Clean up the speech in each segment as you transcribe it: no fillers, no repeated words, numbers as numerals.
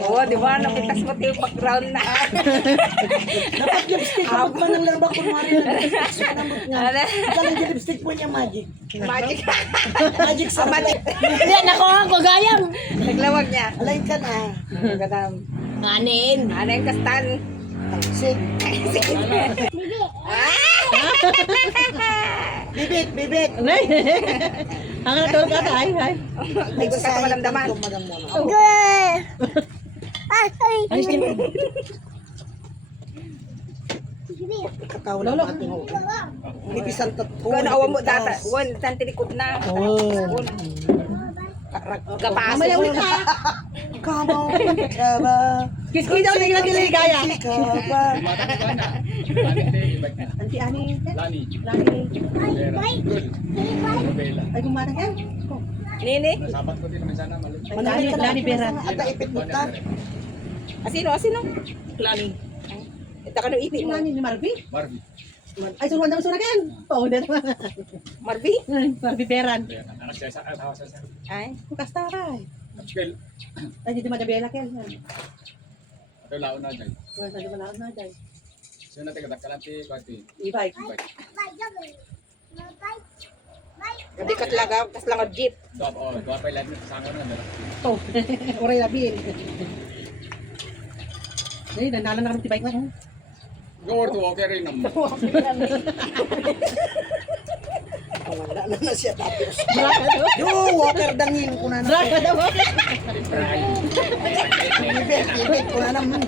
Oo, di ba? Napitas mo yung background na. Dapat lipstick kapag man ang laba kunwari na lipstick sa namot nga. Galing yung lipstick po niya magic. Magic. Magic sa Magic. Yan, ako ang kagayam. Naglawag niya. Alain ka na. Gadam. Anin. Ano yung kastan? Sig. Bibit, bibit. Ang natulog ka tayo, ay. Hindi ko ka malamdaman. Madam mo na. Alis ka na. Katawa lang natin ho. Nipisan tat ko. Kung naawa mo data. Wan, tan tinikod na. Oo. Kapaso. Mamaya ulit ka. Come on, Java. Kiski daw, hindi na diligaya. Java. Anti Ani. Lani. Lani. Bela. Ay, kumara ka. Nini? Sabat ko din naman sana malit. Lani Bera. At naipit mo ta. Asino? Asino? Lani. Ito ka nung ipi mo. Lani ni Marvi. Marvi. Ay, suruan daw suragan. Oo, dito. Marvi? Marvi Beran. Kaya anak siya sa asawa siya. Ay. Bukas taray. Kapskil. Ay, hindi madabela ka. Ito laon na dyan. Wala na wala na dai. So natin kadakalanti kwati. Ibay. Hindi ka talaga. Kas lang ang jeep. Dua pa ilan sa sangon na dala. Oh, oray labil. Ay, nanala na kami tibay ko. Go to okay rin naman. Wala na siya tapos. Braka daw. Yo, water dangin ko na na. Braka daw. Bibit, bibit ko na naman.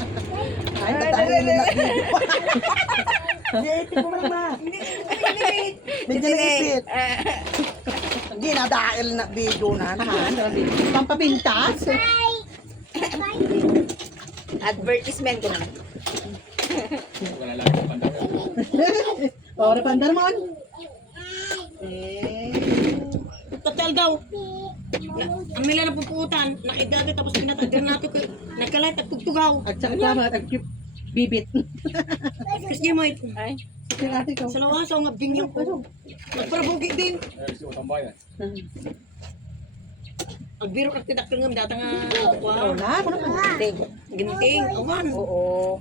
Ay, tatangin na video pa. Ipit ko na ma. Medyo ipit. Hindi na dahil na video na naman. Pampapintas. Advertisement ko na. Wala lang yung pandang. Ora pandarmon. Total daw. Ang nila napuputan, nakidati tapos pinatagdan nato kay nagkalat at tugtugaw. At saka tama at bibit. Kasi mo ito. Ay. Kasi ate ko. Sa lawas ang bingyang ko. Nagparabugi din. Gusto ko tambayan. Ang biro ka tidakil ngam data nga kuha. Wala, kuno pa. Ginting, awan. Oo.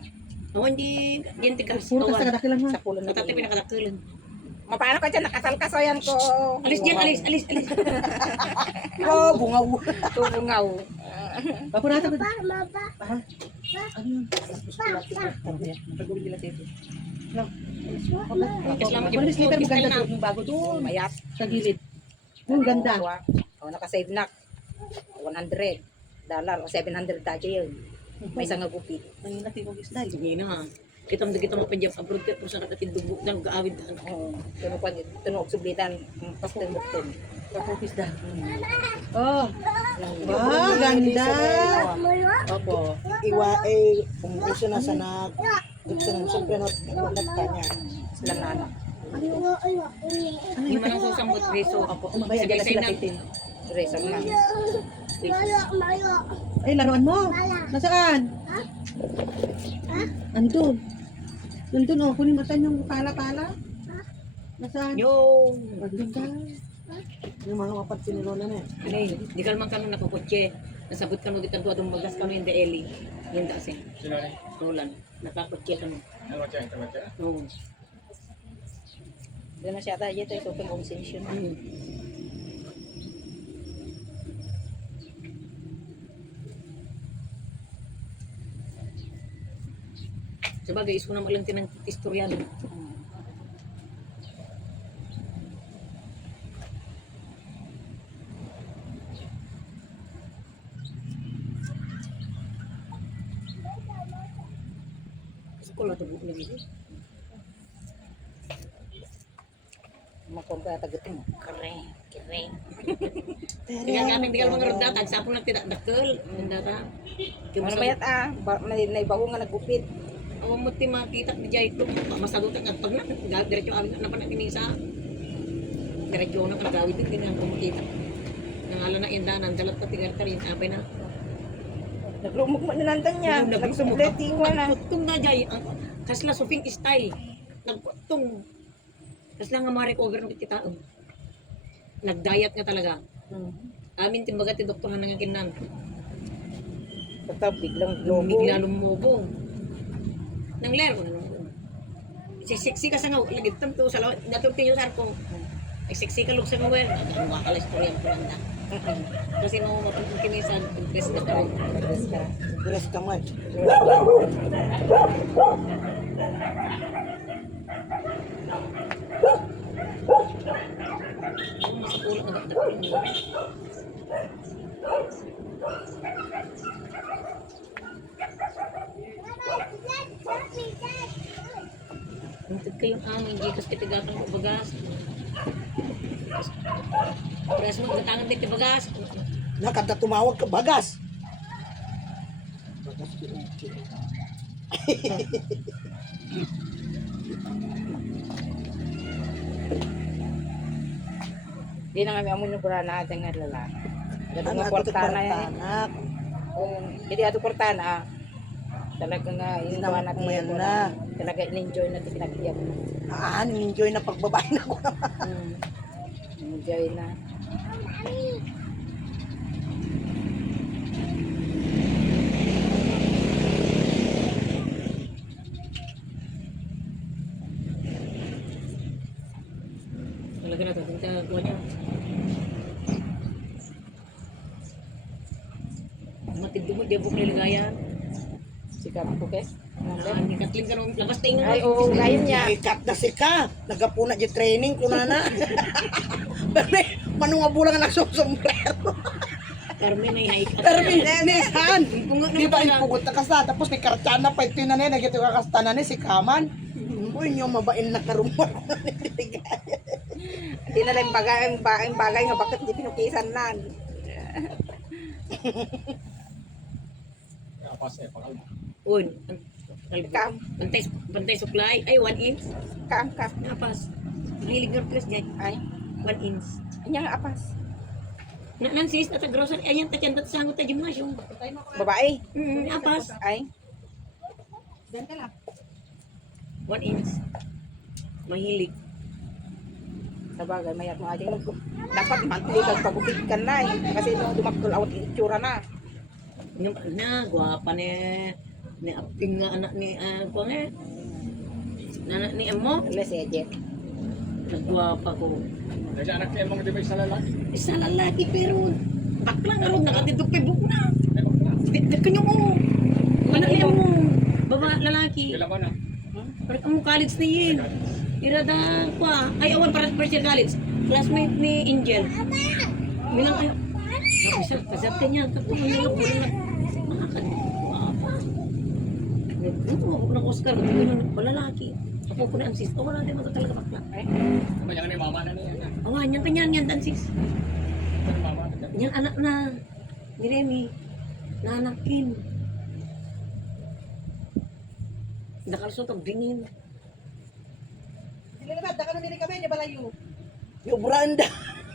Awan di ginti ka. Puro ka sa kadakilan mo. Sa pulon na tatay pinakadakilan. Paano ka dyan? Nakasal ka soyan ko. Alis diyan, alis. Oh, bungaw. Tubungaw. Papurata ko. Ano yun? Pagawin nila dito. No. Pwede slipper maganda doon yung bago doon. Mayat. Sa gilid. Yung ganda. O, nakasave na. $100 o $700 dati yun. May isang nagupit. Ang natin kong isda. Hindi na. Kita mo dito mapandyan abroad ka kung saan nakatindugbo ng gaawid. Oo. Tunog sublitan. Pastel bukton. Kapag isda. Oh. Wow, ganda. Opo. Iwa kung gusto na sa nag gusto na siyempre nagpalat ka niya. Sila na anak. Hindi man ang susambot reso. Opo. Sige, dala sila titin. Resa mo na. Ay, laruan mo. Nasaan? Andun. Nandun, oh. Kunin mo saan yung pala-pala. Nasaan? Yung. Andun ka. Yung mga kapat sinilola na eh. Di ka naman kano nakukutse. Nasabot ka mo dito doon magas kano yung daeli. Yung dasi. Sino rin? Roland. Nakakutse ka mo. Ano siya? Ito siya? Oo. Doon na siya tayo. Ito yung sukang obsession. Sabagay, isko na malang tinang istoryado. Sekolah tuh buku lagi. Makuha ka tagutin mo. Kering. Tinggal kami tinggal mengerut data, sapun lang tidak dekel, mendata. Ano mayat naibago nga nagupit. Ang muti makita di jay ko, masagutan at pag na diretso amin na pa na kinisa. Diretso na kan gawid din ang makita. Nangala na indanan dalat pa tigar tarin apay na. Naglumog mo na nandan niya. Nagsumuleti ko na. Nagkutong na jay kasla suping style. Nagkutong. Kasla nga ma-recover ng kita. Nagdayat nga talaga. Amin timbaga ti doktor nga kinan. Tapos biglang lobo. Bigla lumubong. Nang lero na lumubong. Siksi ka sa ngaw, lagit tanto sa lawat, naturtin yung sarko. Ay siksi ka lug sa ngaw, ang wakal istorya ang pulanda. Kasi no, mapagkinisan, interest na ka. Tapos ka. Dress ka man. Sa ulo na dapat. Untad kayong aming, di kas kitigatang ko bagas. Pres mo, gatangan din bagas. Nakata tumawag ka, bagas. Bagas Di na kami amo nung na ating nga lalaki. Ganun Ano nga ato kwartana yan. anak? Kung hindi ato kwartana, talaga nga Hindi yung na natin kumayan na. Talaga in-enjoy natin pinagtiyak mo. Enjoy na pagbabae na ko naman. Enjoy na. Talaga na ito, kuha niya. Matindi mo, di buk niligayan. Sikap ko kes. Hindi katling ka nung labas tingin. Ay, oo, gayon niya. Ikat na si ka. Nagapuna di training ko na na. Manunga bulang nga nagsusombrero. Carmen ay haikat. Pero minsan. Pungot Di ba na ipugot na kasa. Tapos may kartsana pa ito na nila. Nagito ka kasta na ni si Kaman. Uy, nyo mabain na karumor. Hindi na lang bagay nga bakit di pinukisan nan. Apas eh, pakal mo. Uy, Kam, bantay supply. Ay, 1 inch. kam. Apas. Hilig nga plus dyan. Ay, 1 inch. anya nga apas. Nansis, at grocery. Ayan, tatyan, sangot tayo gymnasium. Babae. Apas. Ay, 1 inch. Mahilig. sa bagay, mayat mo ating dapat monthly kag pagupit ka na eh. Kasi nung dumakol out itsura na. Gwapa ni aping nga anak ni, ko nga. Anak ni Emo. Let's edit. Nagwapa ko. Dahil anak niya mga di ba isa lalaki? Isa lalaki pero baklang nga ron, nakatitog Facebook na. Ay, bakla. Dito kanyo mo. Anak niya mo. Baba, lalaki. Kailan mo na? Pero ang college na yun. Irada ko ay awan para first year college. Classmate ni Angel. Bilang kayo. Isa, kasapte niya. Tapos mo nila po na. Makakadwapa. Huwag ng Oscar. Lalaki. Ako ko na ang sis. Wala din mo talaga bakla. Kanya ni mama na niya. Awan, yan kanyan yan dan sis. Kanya mama na. Yan anak na. Ni Remy. Nanakin. Nakalsot ang bingin. Sila naman, daka na nili kami, niya balayo. Yung branda.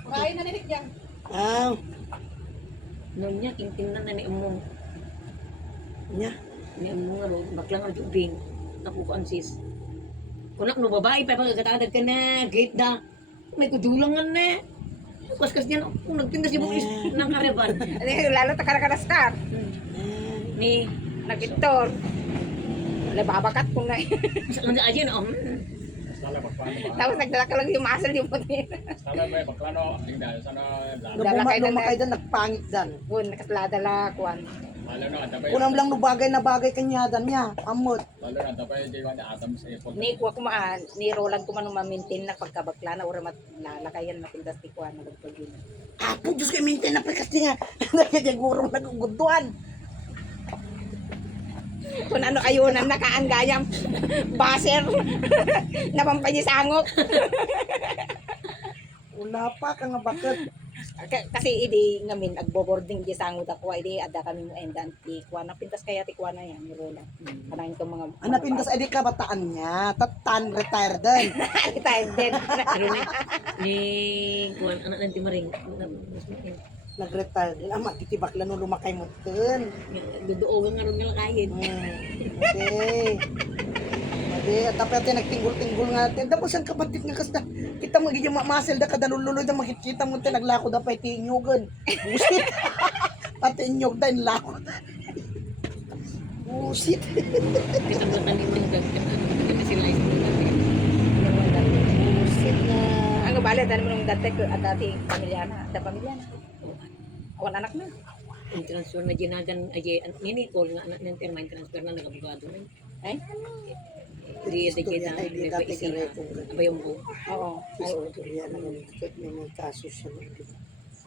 Kain na nilik yan. Ah, Noon niya, tingnan na ni Emo. niya. Ni Emo nga ro, baklang ang jubing. Ako ko ang sis. Kunak no babae pa pagkatagad ka na, gate da. May kudulangan na. Kaskas niyan, kung nagtinda si Bukis ng Kareban. Lalo ta karakalastar. Ni, Nag-itor. Wala babakat ko na. sa aja na, Sala bakla no ba? Tapos nagdala ka lang yung muscle yung puti. Sala ba bakla no? Tingnan sana lalo. Lalakay na Lumakay dan, nagpangit dan. Bun, nakaslada kuan. Lalo no, adabay. Kunam lang no bagay na bagay kanya dan niya. Amot. Lalo na adabay di ba ni Adam sa ipon. Ni kuha kumaan, ni Roland ko man ma-maintain na pagkabakla na ora lalakayan na pindas ti kuan nagpagin. Apo, Diyos ko, maintain na pagkasti nga. Nagkagurong naguguduan. Kung ano ayunan nakaanggayam baser napampanyisangok. Wala pa ka nga bakit. Kasi idi ngamin agbo-boarding di sangot ako idi ada kami mo endan ti kuan na pintas kaya ti kuan na yan ni Roland. Kanang itong mga Anak pintas ay di kabataan niya. Tatan, retired din. retired din. pero ni, kuwan, anak ng Timaring. Nag-retire din. Ah, matitibak lang nung lumakay mo din. Duduogan nga ron nila kain. Okay. Madi, at tapos natin nagtinggol-tinggol nga natin. Tapos ang kapatid nga kasta, kita mo giging masel da kadalululoy da makikita mo tayo naglako da pa itinyugan. Busit. Pati inyog da inlako. Busit. Kitamlatan ni mga dagdag. Ano sila Busit na. Ang bale, dahil mo nung dati, dati pamilya na. Ada pamilya na. Awan anak na. ang transfer na ginagan ay nini call nga anak ng termine transfer na nagabugado na. Ay? Di ada kita Ay, di dati isi karekong. apa yung bu. Oo. Ay, Istorya na may mga kaso siya.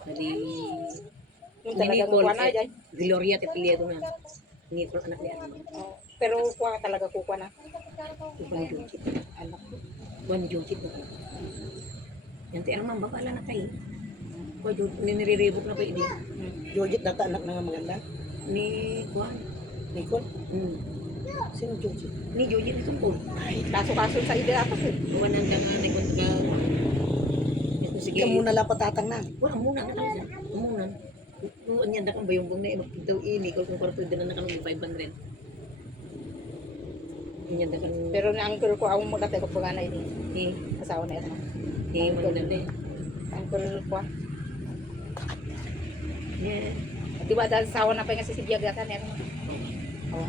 Di yung nini talagang call kuha na dyan. Gloria te pilieto na. Ni call anak niya. Oo. Pero kuha talaga kuha na. One duty. Anak. One duty po. Yan ti arman bakala na kay. Ko jud niniriribok na pa idi. Georgette data anak na nga maganda. Ni kuan. Nicole? Hmm. Sino Georgette? Ni Joji ni tungkol. Kaso-kaso sa ide atas eh. Wanan ka nga nagkon ka. Ito sige. Ikaw muna lang patatang na. Wala muna na lang. Muna. Kung anya da kang bayong bong na ito ini kung kwarto din na kanang 500. Anya da kan Pero na angkor ko ako mo dati ko pagana ini. eh Asawa na ito. maganda. Angkor ko. Yeah. Di ba dahil asawa na pa nga si Sibyag datan yan. Oh.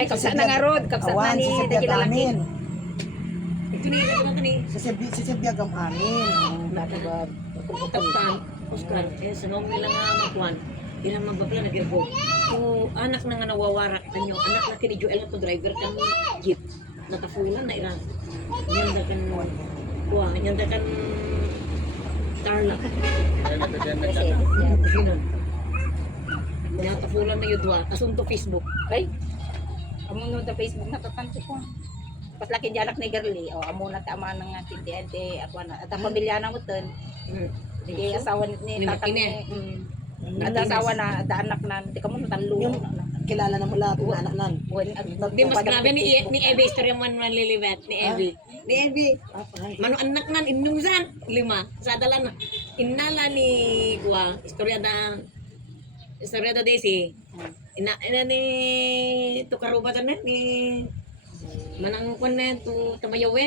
Ay, kapsat na nga rod. Kapsat na Awan, ni si Sibiyag Dakilalaki. amin. Ito ni ito ni Si Sibiyag ang amin. Dati ba? Taptan Oscar eh sa nung nila nga makuan. Ilang mababla na girbo. So anak na nga nawawarak kanyo. Anak na kini Joel to driver kan jeep. Natafulan na iran. Yan da kan kuha, yan da kan Tarlac. Kaya nagdadyan na Kasi, dyan. yan. Sinan. Natafulan na yun dua. Asunto Facebook. Ay, amo no sa Facebook natatanto ko. Pas laki di anak ni Girly, o amo na tama ng tindiante, ako na. At ang pamilya na mo ton, di asawa ni Linak tatang ini. ni. At asawa na, at anak na, di ka mo natanlo. Yung kilala na mo lahat ng anak nan. Di mas grabe ni Evie istorya man manlilibat ni Evie. Ni Evie. Mano anak nan inungsan 5 sa dalan inala ni kuwa istorya da Daisy. Ina ni to karubatan na ni manang kun na to tamayawe.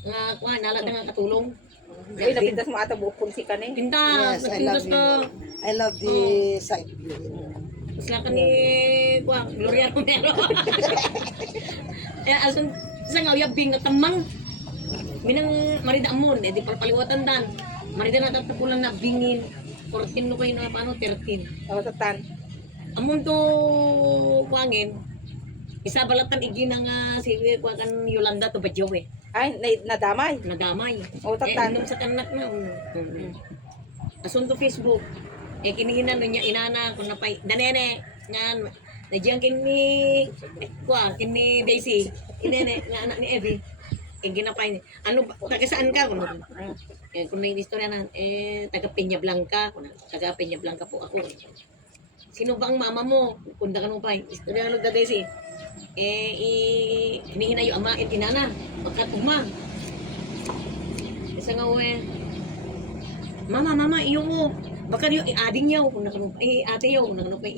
Nga kuwa nala nga katulong. Ay, napintas mo ata bukon si ka ni. Pinta, Yes, I love napindos ka. you. I love the side view. Sa kani kuwa Gloria Romero. Asun sa ngawya bing tamang minang marida amon di paliwatan dan. Marida na tatapulan na bingin 14 no kayo na paano 13. O, tatan. Amon to kuangin isa balatan igi na nga si kuwa kan Yolanda to Badyawe. Ay, nadamay. Nadamay. O, tatan. Inom sa kanak na. Asun to Facebook. Kinihinan niya inana kung napay danene nga Najiang kini kuha, kini Daisy. Inene, nga anak ni Evie. Ginapay ni. Ano, taga saan ka? Kung may istorya na, taga Peña Blanca. Taga Peña Blanca po ako. Sino ba ang mama mo? Kunda ka nung pa. Istorya na da Daisy. Hinihinayo ama, inana. Pagkat uma. Isa nga mama, iyo mo. Baka niyo, ading niyo. Kung nakanong, ate niyo. Kung nakanong pa,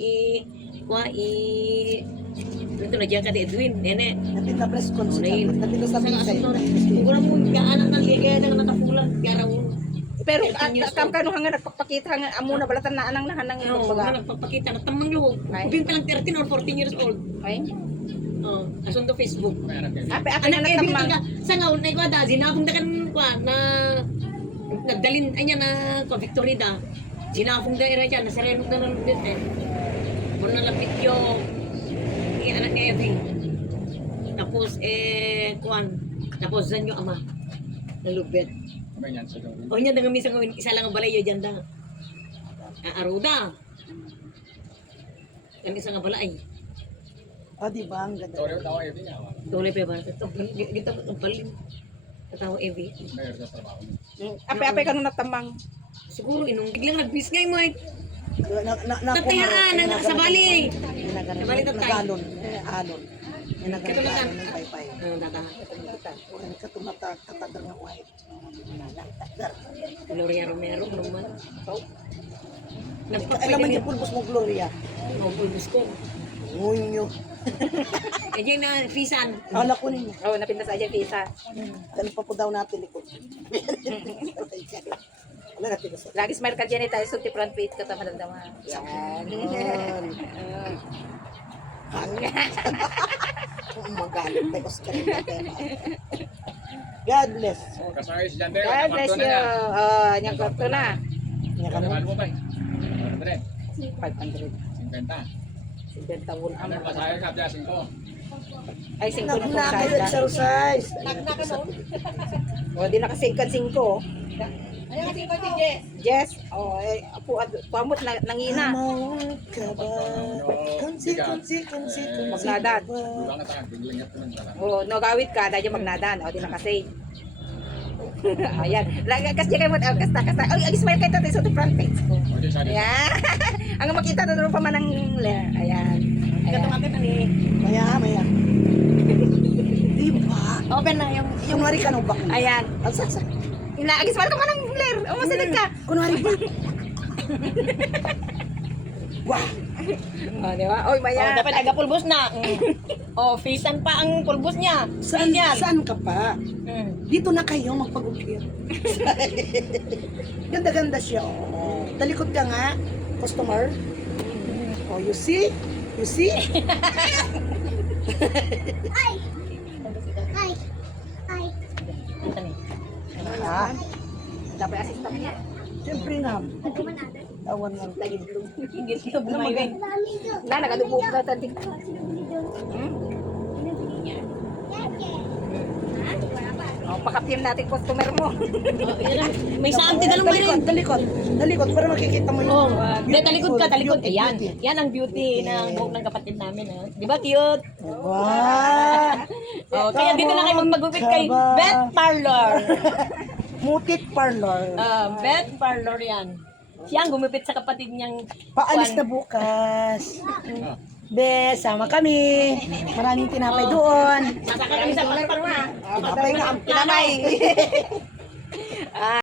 ito na dyan ka ni Edwin, nene. Napin na press con siya. Napin na sa Sa nga bisay. asunto, siguro mo, anak ng liya, kaya na natapulan, kaya raw. Pero, 13 years kam old. kano nga nagpapakita nga, amo na balatan na anang nahanang Oo, ibang baga. nagpapakita, natamang luho. Ay. Kubing pa lang 13 or 14 years old. Ay, Asunto Facebook. Mayroon kayo. ape Anak na Evie nagtamang. taga, sa nga, na ikwada, zinabong da kan kwa, na, nagdalin, anya na, kwa Victorida. Zinabong da ira dyan, nasarenok na ng bit eh. Kung nalapit yung, anak ni Evie. Tapos, kuan, tapos dyan yung ama. Nalubet. Kamay niyan sa doon. O niya, dagang misang isa lang ang balay yun dyan da. Aruda. Kan isa nga balay. O, di ba? Ang ganda. Sorry, tao Evie niya. Tulay pa ba? Ito, kita mo ang paling. Katawa Evie. Mayroon sa trabaho. Ape kano natamang. Siguro, inong biglang nag-bis ngay mo. Tatayaan, Tatayaan, sa bali. Nabali tatay. Alon. Alon. Katulatan. Ng paypay. Tata. Kung katumata, katadar nga white. Gloria Romero, naman. Alam mo yung pulbos mo, Gloria. Pulbos ko. Ngunyo. Eh, dyan na, Fisan. Kala ko ninyo. O, napintas aja visa. Ano pa po daw natin likod? Wala natin kasi. Lagi smile ka dyan tayo sa front page ka tama damdama. Yan. Yan. mahal. Magalit tayo Oscar. God bless. Kasama si Jante. God bless you. Oh, niyang kwarto na. Niya ka Mahal na. mo ba? 500. 50. 50 won Ano ang pa sa'yo ka? Tiyasin ko. ay 5 na Nagna kayo kung exercise. O, di nakasingkan 5. Yes. O, pamot na nangina. Amawag ka ba? Kansi. Magnadan. Bulang at ang biglang ito ng sarap. O, nagawit ka, dahil magnadan. O, di nakasave. Ayan. Kasi kayo mo, kasta. Ay, smile kayo tayo sa front page. Okay, sorry. Ayan. Ang makita na doon pa man ng Ayan. Gatong akin na ni. Maya. Diba? Open na yung Kunwari ka nung bak. Ayan. Alsa. Agis mal ka man ng Blair. O, masunod ka. Kunwari ba? Wah! O, di ba? Oy, maya. dapat taga-pulbos na. Fisan pa ang pulbos niya. Saan ka pa? Mm. Dito na kayo magpag-upir. Ganda-ganda siya. Oh. Talikod ka nga, customer. Oh, you see? You see? Ah, Dapat assistant niya. siyempre nga. Tawan nga. Lagi blue. Hindi siya bumagay. Na, nagadubog ka tatig. O, pakapim natin customer mo. May saanti na lang rin. Talikod, para makikita mo Oh, yung hindi, talikod ka, talikod. beauty, Ayan. beauty. Yan ang beauty ng buhok ng kapatid namin. Di ba cute? Wow! Oh, kaya dito na kayo magpagupit kay Beth Parlor. Mutit parlor. Beth Parlor yan. Siya ang gumupit sa kapatid niyang Paalis na bukas. Bes, sama kami. Maraming tinapay doon. Masaka kami sa parlor. Tinapay nga ang Tinamay.